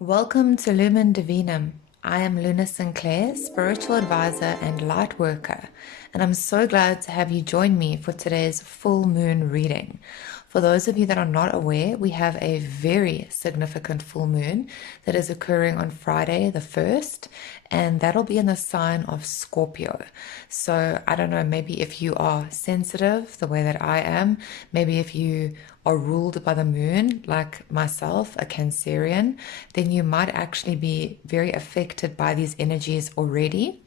Welcome to Lumen Divinum. I am Luna Sinclair, spiritual advisor and light worker, and I'm so glad to have you join me for today's full moon reading. For those of you that are not aware, we have a very significant full moon that is occurring on Friday the 1st, and that'll be in the sign of Scorpio. So I don't know, maybe if you are sensitive the way that I am, maybe if you are ruled by the moon, like myself, a Cancerian, then you might actually be very affected by these energies already.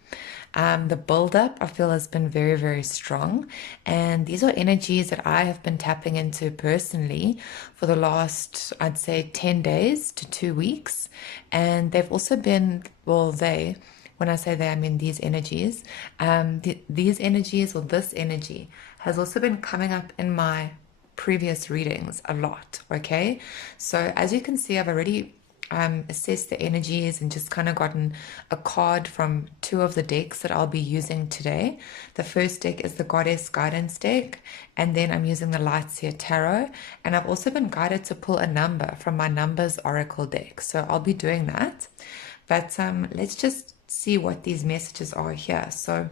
The build-up, I feel, has been very, very strong. And these are energies that I have been tapping into personally for the last, I'd say, 10 days to 2 weeks. And they've also been, when I say they, I mean these energies. These energies, or this energy, has also been coming up in my previous readings a lot. Okay, so as you can see, I've already assessed the energies and just kind of gotten a card from two of the decks that I'll be using today. The first deck is the Goddess Guidance deck, and then I'm using the Lightseer Tarot, and I've also been guided to pull a number from my Numbers Oracle deck, so I'll be doing that. But let's just see what these messages are here. So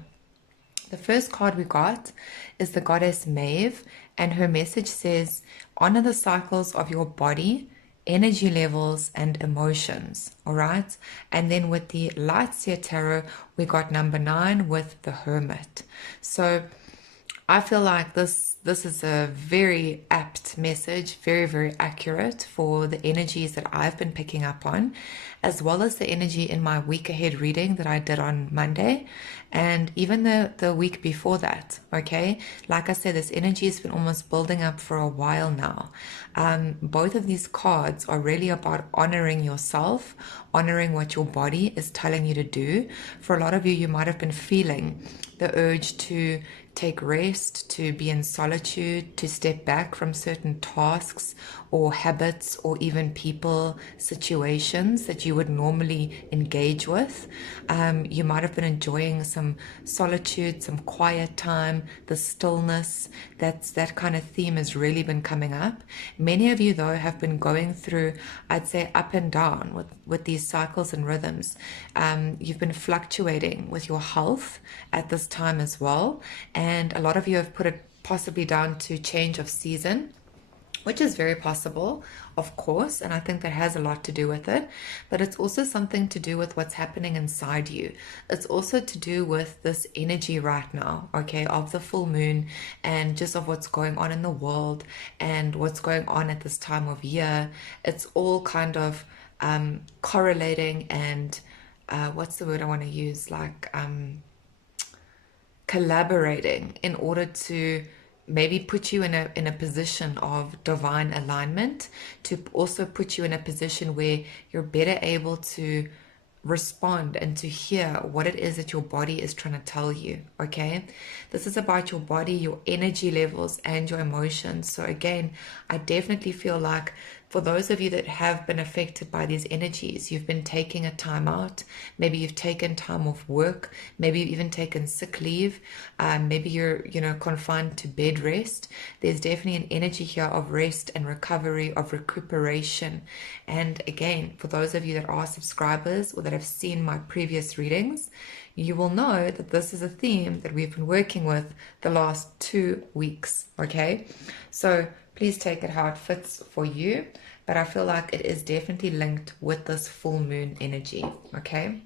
the first card we got is the Goddess Maeve, and her message says, honor the cycles of your body, energy levels, and emotions. All right. And then with the Lightseer Tarot, we got number 9 with the Hermit. So I feel like this is a very apt message, very, very accurate for the energies that I've been picking up on, as well as the energy in my week ahead reading that I did on Monday, and even the week before that. Okay, like I said, this energy has been almost building up for a while now. Both of these cards are really about honoring yourself, honoring what your body is telling you to do. For a lot of you, you might have been feeling the urge to take rest, to be in solitude, to step back from certain tasks or habits or even people, situations that you would normally engage with. You might have been enjoying some solitude, some quiet time, the stillness. That kind of theme has really been coming up. Many of you, though, have been going through, I'd say, up and down with these cycles and rhythms. You've been fluctuating with your health at this time as well. And a lot of you have put it possibly down to change of season, which is very possible, of course, and I think that has a lot to do with it, but it's also something to do with what's happening inside you. It's also to do with this energy right now, okay, of the full moon and just of what's going on in the world and what's going on at this time of year. It's all kind of correlating and what's the word I want to use, like collaborating in order to maybe put you in a position of divine alignment, to also put you in a position where you're better able to respond and to hear what it is that your body is trying to tell you. Okay, this is about your body, your energy levels, and your emotions. So again, I definitely feel like for those of you that have been affected by these energies, you've been taking a time out. Maybe you've taken time off work. Maybe you've even taken sick leave. Maybe you're, confined to bed rest. There's definitely an energy here of rest and recovery, of recuperation. And again, for those of you that are subscribers or that have seen my previous readings, you will know that this is a theme that we've been working with the last 2 weeks. Okay, so please take it how it fits for you, but I feel like it is definitely linked with this full moon energy. Okay,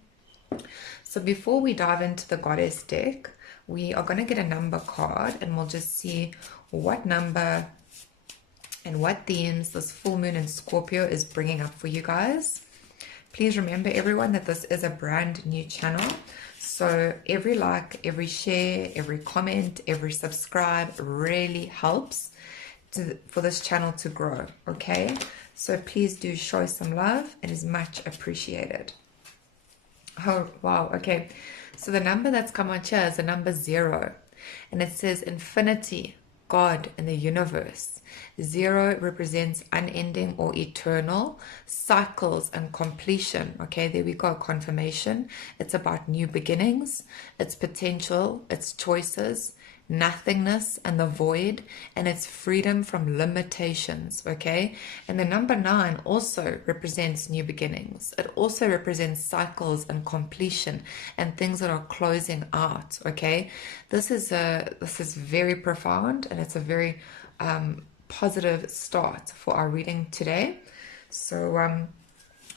so before we dive into the Goddess deck, we are going to get a number card and we'll just see what number and what themes this full moon in Scorpio is bringing up for you guys. Please remember, everyone, that this is a brand new channel. So every like, every share, every comment, every subscribe really helps for this channel to grow. Okay, so please do show some love. It is much appreciated. Oh wow, okay, so the number that's come on here is the number 0, and it says infinity, God, and the universe. 0 represents unending or eternal, cycles and completion. Okay, there we go, confirmation. It's about new beginnings, it's potential, it's choices, nothingness and the void, and it's freedom from limitations, okay? And the number 9 also represents new beginnings. It also represents cycles and completion and things that are closing out, okay? This is very profound, and it's a very positive start for our reading today. So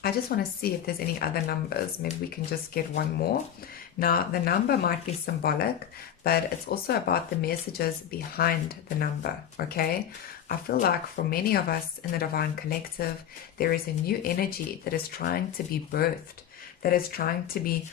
I just want to see if there's any other numbers. Maybe we can just get one more. Now, the number might be symbolic, but it's also about the messages behind the number, okay? I feel like for many of us in the Divine Collective, there is a new energy that is trying to be birthed, that is trying to be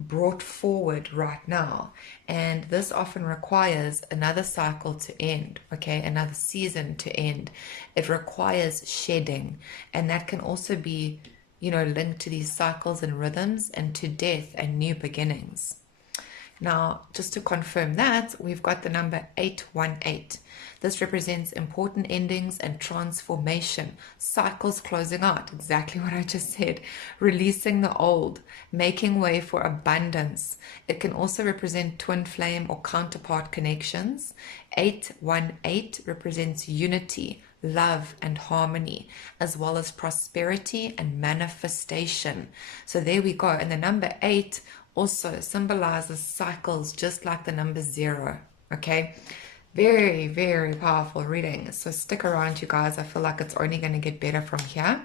brought forward right now. And this often requires another cycle to end, okay? Another season to end. It requires shedding, and that can also be, linked to these cycles and rhythms and to death and new beginnings. Now, just to confirm that, we've got the number 818. This represents important endings and transformation, cycles closing out, exactly what I just said, releasing the old, making way for abundance. It can also represent twin flame or counterpart connections. 818 represents unity, love and harmony, as well as prosperity and manifestation. So there we go. And the number 8 also symbolizes cycles, just like the number 0, okay? Very, very powerful reading. So stick around, you guys. I feel like it's only going to get better from here.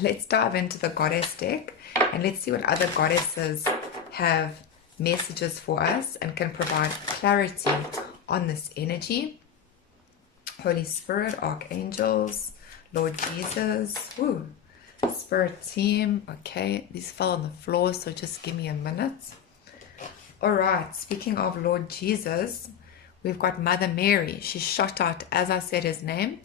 Let's dive into the goddess deck, and let's see what other goddesses have messages for us and can provide clarity on this energy. Holy Spirit, archangels, Lord Jesus, woo. Spirit team, okay, these fell on the floor, so just give me a minute. All right, speaking of Lord Jesus, we've got Mother Mary. She shot out as I said his name,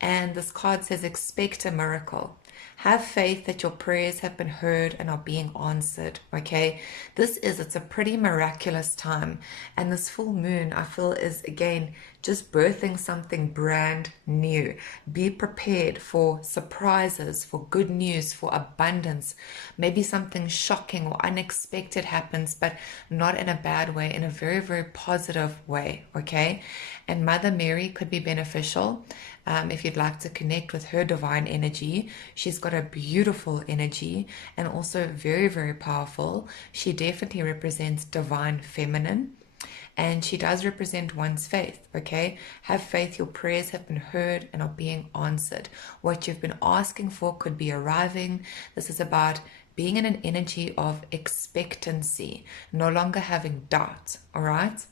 and this card says, expect a miracle. Have faith that your prayers have been heard and are being answered, okay? It's a pretty miraculous time. And this full moon, I feel, is, again, just birthing something brand new. Be prepared for surprises, for good news, for abundance. Maybe something shocking or unexpected happens, but not in a bad way, in a very, very positive way, okay? And Mother Mary could be beneficial. If you'd like to connect with her divine energy, she's got a beautiful energy and also very, very powerful. She definitely represents divine feminine, and she does represent one's faith, okay? Have faith, your prayers have been heard and are being answered. What you've been asking for could be arriving. This is about being in an energy of expectancy, no longer having doubt, all right?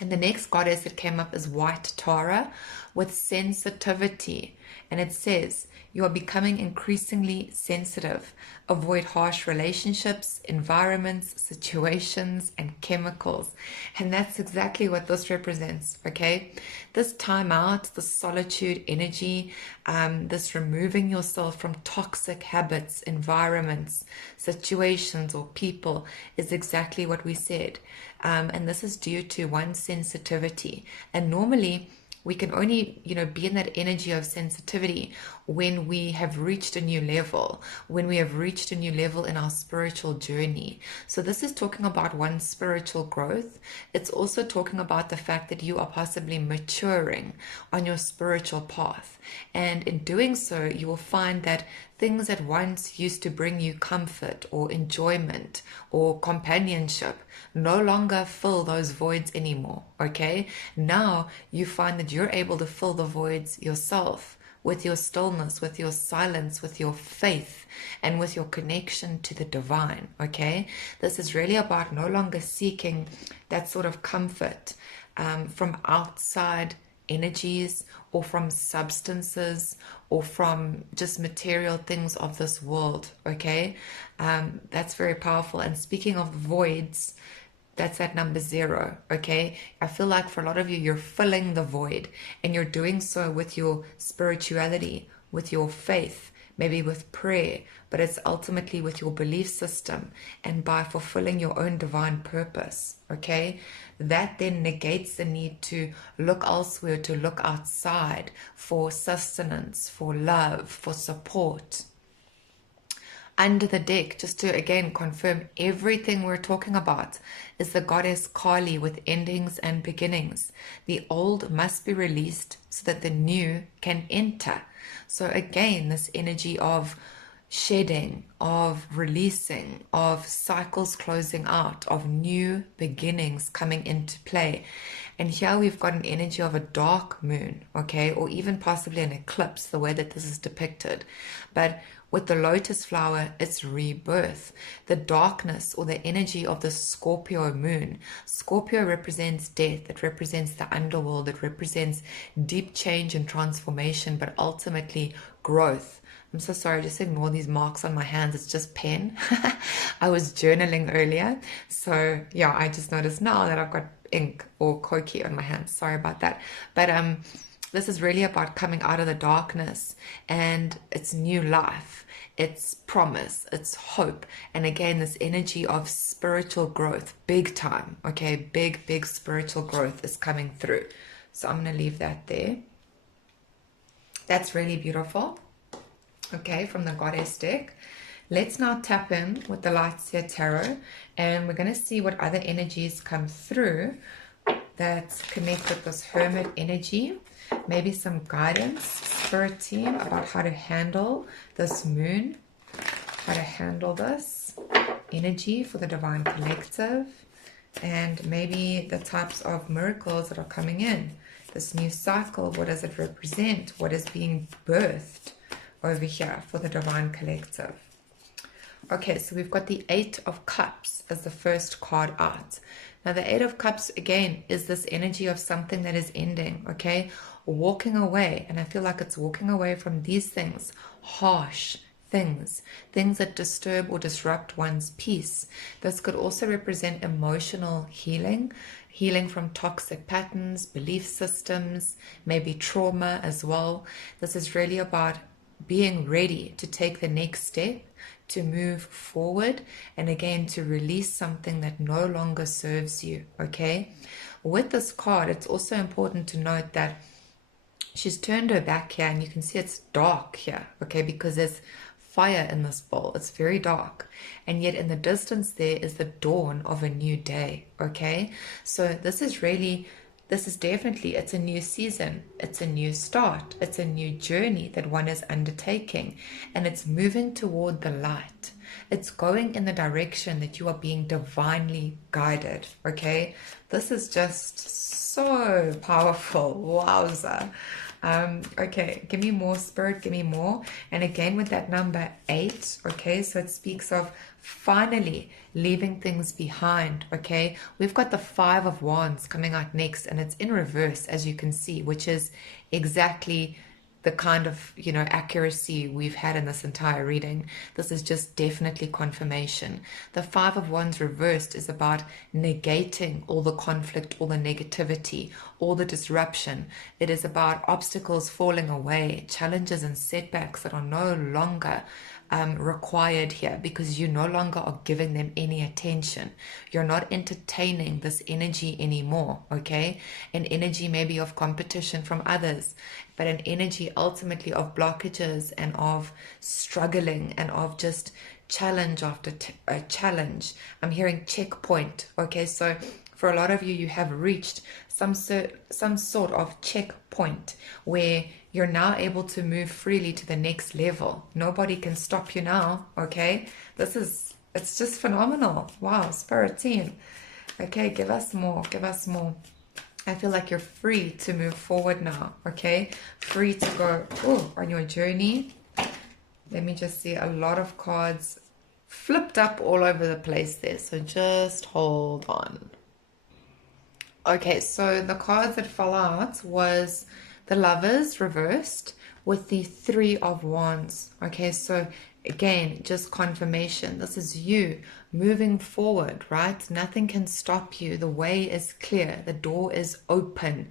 And the next goddess that came up is White Tara with sensitivity. And it says, you are becoming increasingly sensitive. Avoid harsh relationships, environments, situations, and chemicals. And that's exactly what this represents, okay? This time out, the solitude energy, this removing yourself from toxic habits, environments, situations, or people is exactly what we said. And this is due to one's sensitivity. And normally, we can only, be in that energy of sensitivity when we have reached a new level, when we have reached a new level in our spiritual journey. So this is talking about one's spiritual growth. It's also talking about the fact that you are possibly maturing on your spiritual path. And in doing so, you will find that things that once used to bring you comfort or enjoyment or companionship no longer fill those voids anymore, okay? Now you find that you're able to fill the voids yourself with your stillness, with your silence, with your faith, and with your connection to the divine, okay? This is really about no longer seeking that sort of comfort from outside energies or from substances or from just material things of this world, okay? That's very powerful. And speaking of voids, that's at number 0, okay? I feel like for a lot of you, you're filling the void, and you're doing so with your spirituality, with your faith, maybe with prayer, but it's ultimately with your belief system and by fulfilling your own divine purpose, okay? That then negates the need to look elsewhere, to look outside for sustenance, for love, for support. Under the deck, just to again confirm everything we're talking about, is the goddess Kali with endings and beginnings. The old must be released so that the new can enter. So again, this energy of shedding, of releasing, of cycles closing out, of new beginnings coming into play. And here we've got an energy of a dark moon, okay, or even possibly an eclipse, the way that this is depicted. But with the lotus flower, it's rebirth. The darkness or the energy of the Scorpio moon. Scorpio represents death. It represents the underworld. It represents deep change and transformation, but ultimately growth. I'm so sorry, just ignore these marks on my hands. It's just pen. I was journaling earlier. So yeah, I just noticed now that I've got ink or koki on my hands. Sorry about that. But this is really about coming out of the darkness, and it's new life, it's promise, it's hope. And again, this energy of spiritual growth, big time, okay? Big spiritual growth is coming through. So I'm going to leave that there. That's really beautiful. Okay, from the goddess deck. Let's now tap in with the Lightseer Tarot, and we're going to see what other energies come through that connect with this Hermit energy. Maybe some guidance, spirit team, about how to handle this moon, how to handle this energy for the Divine Collective, and maybe the types of miracles that are coming in. This new cycle, what does it represent? What is being birthed over here for the Divine Collective? Okay, so we've got the Eight of Cups as the first card out. Now, the Eight of Cups, again, is this energy of something that is ending, okay? Walking away. And I feel like it's walking away from these things, harsh things that disturb or disrupt one's peace. This could also represent emotional healing, healing from toxic patterns, belief systems, maybe trauma as well. This is really about being ready to take the next step, to move forward, and again to release something that no longer serves you, okay? With this card, it's also important to note that she's turned her back here, and you can see it's dark here, okay, because there's fire in this bowl. It's very dark, and yet in the distance there is the dawn of a new day, okay? So this is definitely, it's a new season, it's a new start, it's a new journey that one is undertaking, and it's moving toward the light. It's going in the direction that you are being divinely guided, okay? This is just so powerful. Wowza. Okay, give me more, Spirit, give me more. And again with that number 8, okay, so it speaks of finally leaving things behind, okay? We've got the 5 of Wands coming out next, and it's in reverse, as you can see, which is exactly the kind of, accuracy we've had in this entire reading. This is just definitely confirmation. The 5 of Wands reversed is about negating all the conflict, all the negativity, all the disruption. It is about obstacles falling away, challenges and setbacks that are no longer required here, because you no longer are giving them any attention. You're not entertaining this energy anymore, okay? An energy maybe of competition from others, but an energy ultimately of blockages and of struggling and of just challenge after challenge. I'm hearing checkpoint, okay? So for a lot of you, you have reached some sort of checkpoint where you're now able to move freely to the next level. Nobody can stop you now, okay? It's just phenomenal. Wow, Spirit team. Okay, give us more, give us more. I feel like you're free to move forward now, okay? Free to go on your journey. Let me just see, a lot of cards flipped up all over the place there, so just hold on. Okay, so the cards that fell out was the Lovers reversed with the 3 of Wands. Okay, so again, just confirmation. This is you moving forward, right? Nothing can stop you. The way is clear. The door is open.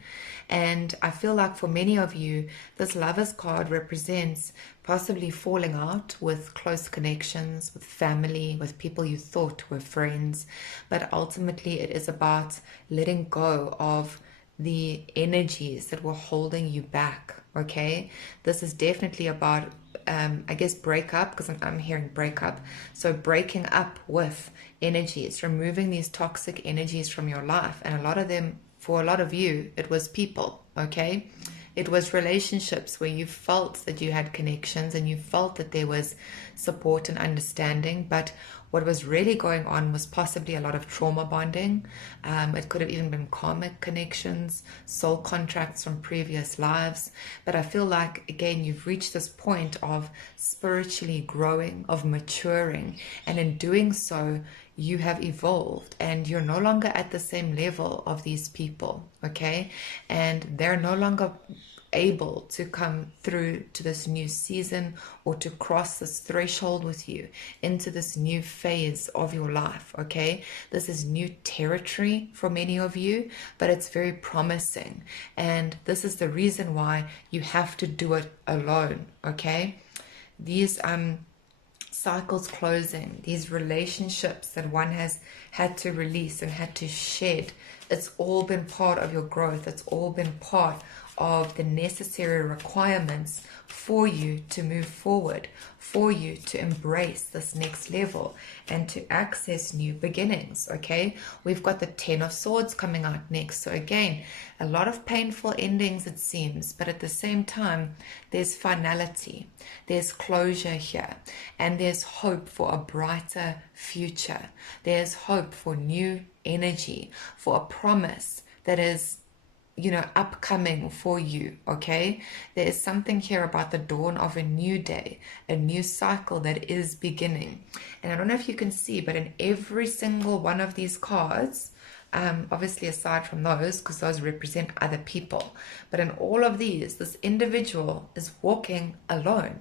And I feel like for many of you, this Lovers card represents possibly falling out with close connections, with family, with people you thought were friends. But ultimately, it is about letting go of the energies that were holding you back, okay? This is definitely about I guess, break up, because I'm hearing break up. So breaking up with energies, removing these toxic energies from your life. And a lot of them, for a lot of you, it was people, okay? It was relationships where you felt that you had connections and you felt that there was support and understanding, but what was really going on was possibly a lot of trauma bonding. It could have even been karmic connections, soul contracts from previous lives. But I feel like, again, you've reached this point of spiritually growing, of maturing. And in doing so, you have evolved and you're no longer at the same level of these people, okay? And they're no longer able to come through to this new season or to cross this threshold with you into this new phase of your life, okay? This is new territory for many of you, but it's very promising. And this is the reason why you have to do it alone, okay? These cycles closing, these relationships that one has had to release and had to shed, it's all been part of your growth. It's all been part of the necessary requirements for you to move forward, for you to embrace this next level and to access new beginnings, okay? We've got the 10 of Swords coming out next. So again, a lot of painful endings, it seems, but at the same time, there's finality, there's closure here, and there's hope for a brighter future. There's hope for new energy, for a promise that is, you know, upcoming for you, okay? There is something here about the dawn of a new day, a new cycle that is beginning. And I don't know if you can see, but in every single one of these cards, obviously aside from those, because those represent other people, but in all of these, this individual is walking alone.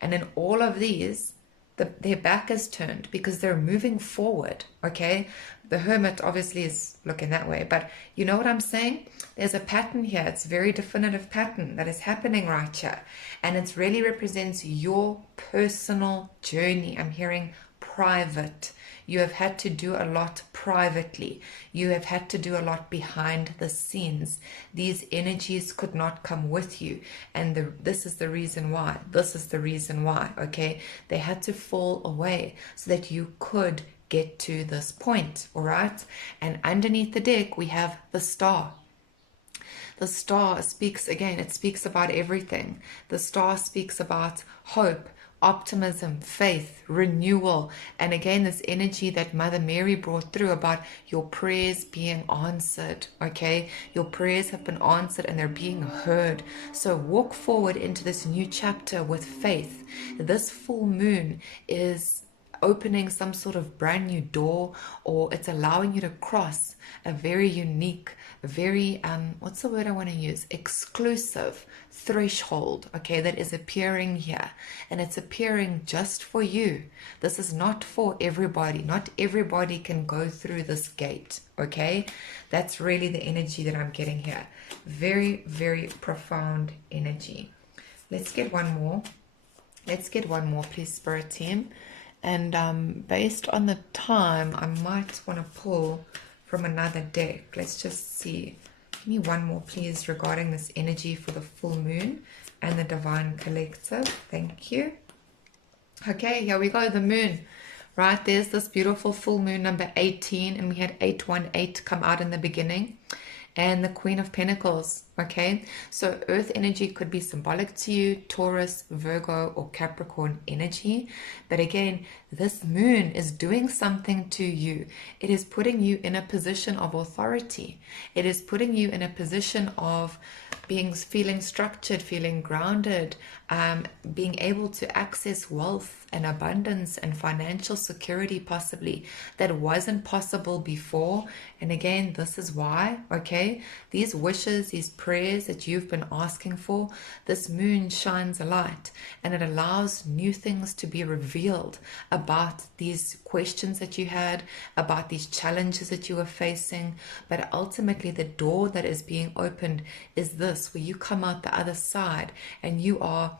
And in all of these, their back is turned because they're moving forward, okay? The Hermit obviously is looking that way, but you know what I'm saying? There's a pattern here. It's a very definitive pattern that is happening right here. And it really represents your personal journey. I'm hearing private. You have had to do a lot privately. You have had to do a lot behind the scenes. These energies could not come with you. And this is the reason why. This is the reason why, okay? They had to fall away so that you could get to this point, all right? And underneath the deck, we have the Star. The Star speaks, again, it speaks about everything. The Star speaks about hope, optimism, faith, renewal, and again, this energy that Mother Mary brought through about your prayers being answered, okay? Your prayers have been answered and they're being heard. So walk forward into this new chapter with faith. This full moon is opening some sort of brand new door, or it's allowing you to cross a very unique, very what's the word I want to use, exclusive threshold, okay, that is appearing here, and it's appearing just for you. This is not for everybody. Not everybody can go through this gate, okay? That's really the energy that I'm getting here. Very, very profound energy. Let's get one more. Let's get one more, please, Spirit Team. And based on the time, I might want to pull from another deck. Let's just see. Give me one more, please, regarding this energy for the full moon and the Divine Collective. Thank you. Okay, here we go, the moon. Right, there's this beautiful full moon number 18, and we had 818 come out in the beginning. And the Queen of Pentacles, okay? So earth energy could be symbolic to you, Taurus, Virgo, or Capricorn energy. But again, this moon is doing something to you. It is putting you in a position of authority. It is putting you in a position of feeling structured, feeling grounded, being able to access wealth and abundance and financial security possibly that wasn't possible before. And again, this is why, okay, these wishes, these prayers that you've been asking for, this moon shines a light and it allows new things to be revealed about these questions that you had, about these challenges that you were facing. But ultimately, the door that is being opened is this, where you come out the other side and you are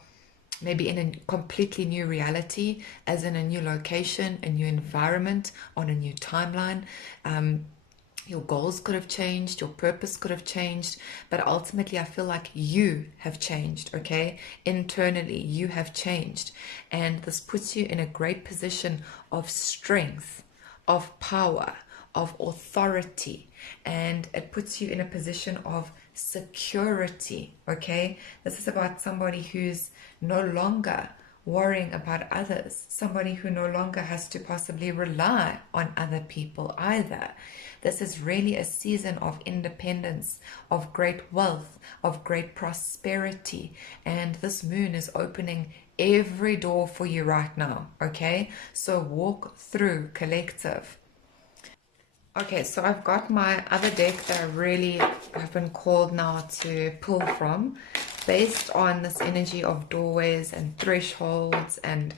maybe in a completely new reality, as in a new location, a new environment, on a new timeline. Your goals could have changed, your purpose could have changed, but ultimately I feel like you have changed, okay? Internally, you have changed. And this puts you in a great position of strength, of power, of authority, and it puts you in a position of security, okay? This is about somebody who's no longer worrying about others, somebody who no longer has to possibly rely on other people either. This is really a season of independence, of great wealth, of great prosperity, and this moon is opening every door for you right now, okay? So walk through, collective. Okay, so I've got my other deck that I really have been called now to pull from, based on this energy of doorways and thresholds and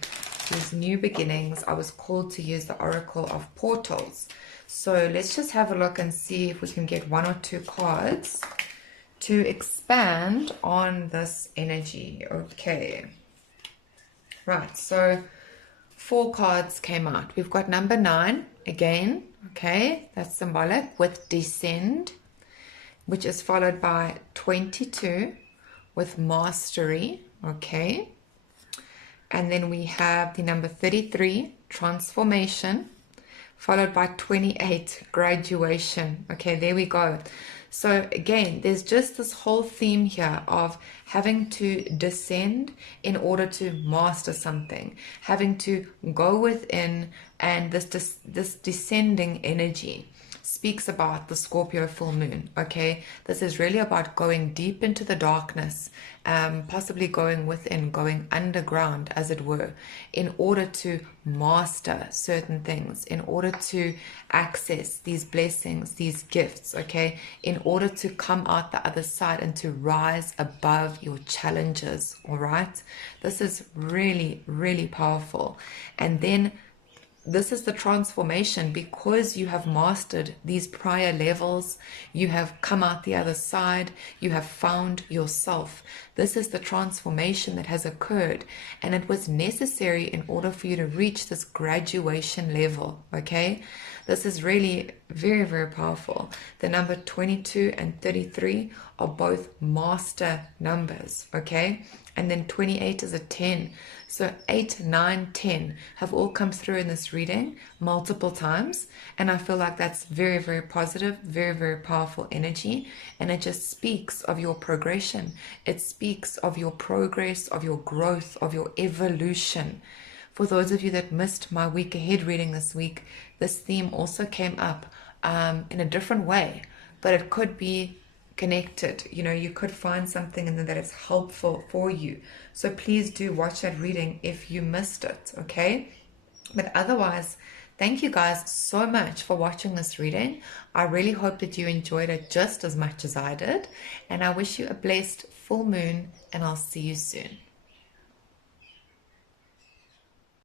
these new beginnings. I was called to use the Oracle of Portals. So let's just have a look and see if we can get one or two cards to expand on this energy. Okay. Right, so 4 cards came out. We've got number 9 again. Okay, that's symbolic with descend, which is followed by 22 with mastery. Okay, and then we have the number 33, transformation, followed by 28, graduation. Okay, there we go. So again, there's just this whole theme here of having to descend in order to master something, having to go within, and this descending energy speaks about the Scorpio full moon. Okay, this is really about going deep into the darkness, possibly going within, going underground as it were, in order to master certain things, in order to access these blessings, these gifts, okay, in order to come out the other side and to rise above your challenges. All right, this is really, really powerful. And then this is the transformation, because you have mastered these prior levels, you have come out the other side, you have found yourself. This is the transformation that has occurred, and it was necessary in order for you to reach this graduation level, okay? This is really very, very powerful. The number 22 and 33 are both master numbers, okay? And then 28 is a 10. So 8, 9, 10 have all come through in this reading multiple times. And I feel like that's very, very positive, very, very powerful energy. And it just speaks of your progression. It speaks of your progress, of your growth, of your evolution. For those of you that missed my week ahead reading this week, this theme also came up in a different way, but it could be connected. You know, you could find something in there that is helpful for you. So please do watch that reading if you missed it, okay? But otherwise, thank you guys so much for watching this reading. I really hope that you enjoyed it just as much as I did. And I wish you a blessed full moon, and I'll see you soon.